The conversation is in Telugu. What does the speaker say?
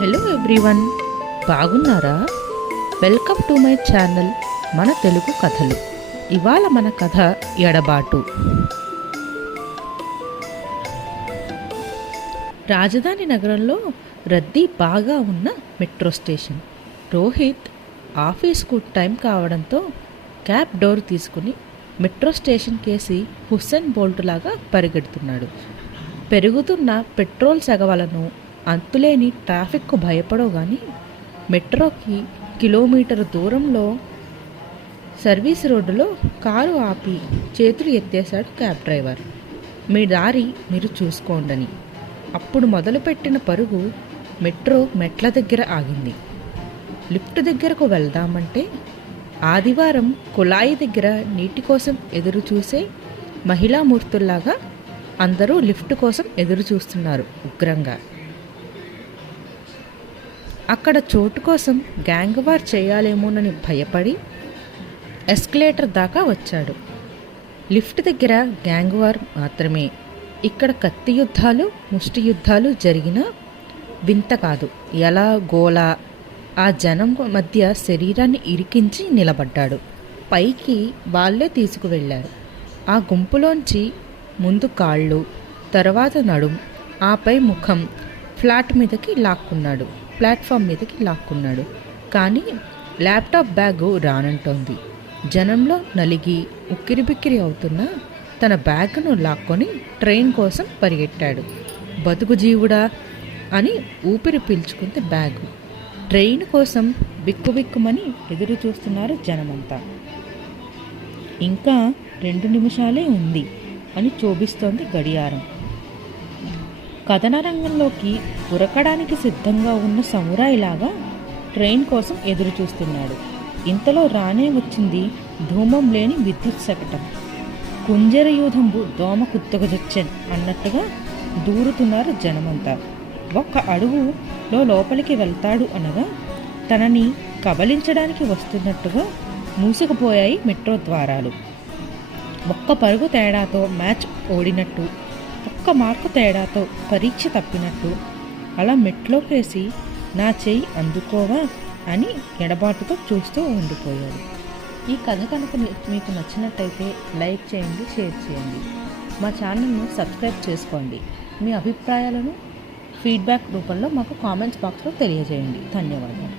హలో ఎవ్రీవన్, బాగున్నారా? వెల్కమ్ టు మై ఛానల్ మన తెలుగు కథలు. ఇవాళ మన కథ ఎడబాటు. రాజధాని నగరంలో రద్దీ బాగా ఉన్న మెట్రో స్టేషన్. రోహిత్ ఆఫీస్కు టైం కావడంతో క్యాబ్ డోర్ తీసుకుని మెట్రో స్టేషన్ కేసి హుస్సేన్ బోల్ట్ లాగా పరిగెడుతున్నాడు. పెరుగుతున్న పెట్రోల్ సెగవలను, అంతులేని ట్రాఫిక్కు భయపడవు కానీ మెట్రోకి కిలోమీటర్ దూరంలో సర్వీస్ రోడ్డులో కారు ఆపి చేతులు ఎత్తేశాడు క్యాబ్ డ్రైవర్. మీ దారి మీరు చూసుకోండని. అప్పుడు మొదలుపెట్టిన పరుగు మెట్రో మెట్ల దగ్గర ఆగింది. లిఫ్ట్ దగ్గరకు వెళ్దామంటే ఆదివారం కుళాయి దగ్గర నీటి కోసం ఎదురు చూసే మహిళామూర్తుల్లాగా అందరూ లిఫ్ట్ కోసం ఎదురు చూస్తున్నారు ఉగ్రంగా. అక్కడ చోటు కోసం గ్యాంగ్ వార్ చేయాలేమోనని భయపడి ఎస్కలేటర్ దాకా వచ్చాడు. లిఫ్ట్ దగ్గర గ్యాంగ్ వార్ మాత్రమే. ఇక్కడ కత్తి యుద్ధాలు, ముష్టి యుద్ధాలు జరిగిన వింత కాదు. ఎలా గోలా ఆ జనం మధ్య శరీరాన్ని ఇరికించి నిలబడ్డాడు. పైకి వాళ్ళే తీసుకువెళ్ళారు. ఆ గుంపులోంచి ముందు కాళ్ళు, తర్వాత నడుం, ఆపై ముఖం ప్లాట్ఫామ్ మీదకి లాక్కున్నాడు. కానీ ల్యాప్టాప్ బ్యాగు రానంటోంది. జనంలో నలిగి ఉక్కిరిబిక్కిరి అవుతున్న తన బ్యాగ్ను లాక్కొని ట్రైన్ కోసం పరిగెట్టాడు. బతుకు జీవుడా అని ఊపిరి పీల్చుకుంది బ్యాగు. ట్రైన్ కోసం బిక్కుబిక్కుమని ఎదురు చూస్తున్నారు జనమంతా. ఇంకా 2 నిమిషాలే ఉంది అని చూపిస్తోంది గడియారం. కథన రంగంలోకి ఉరకడానికి సిద్ధంగా ఉన్న సమురాయిలాగా ట్రైన్ కోసం ఎదురు చూస్తున్నాడు. ఇంతలో రానే వచ్చింది ధూమం లేని విద్యుత్ శకటం. కుంజర యూధంబు దోమ కుత్తగజొచ్చెన్ అన్నట్టుగా దూరుతున్నారు జనమంతా. ఒక్క అడుగులో లోపలికి వెళ్తాడు అనగా తనని కబలించడానికి వస్తున్నట్టుగా మూసుకుపోయాయి మెట్రో ద్వారాలు. ఒక్క పరుగు తేడాతో మ్యాచ్ ఓడినట్టు, ఒక్క మార్కు తేడాతో పరీక్ష తప్పినట్టు అలా మెట్లోకేసి నా చెయ్యి అందుకోవా అని ఎడబాటుతో చూస్తూ ఉండిపోయాడు. ఈ కథ కనుక మీకు నచ్చినట్టయితే లైక్ చేయండి, షేర్ చేయండి. మా ఛానల్ను సబ్స్క్రైబ్ చేసుకోండి. మీ అభిప్రాయాలను ఫీడ్బ్యాక్ రూపంలో మాకు కామెంట్స్ బాక్స్లో తెలియజేయండి. ధన్యవాదాలు.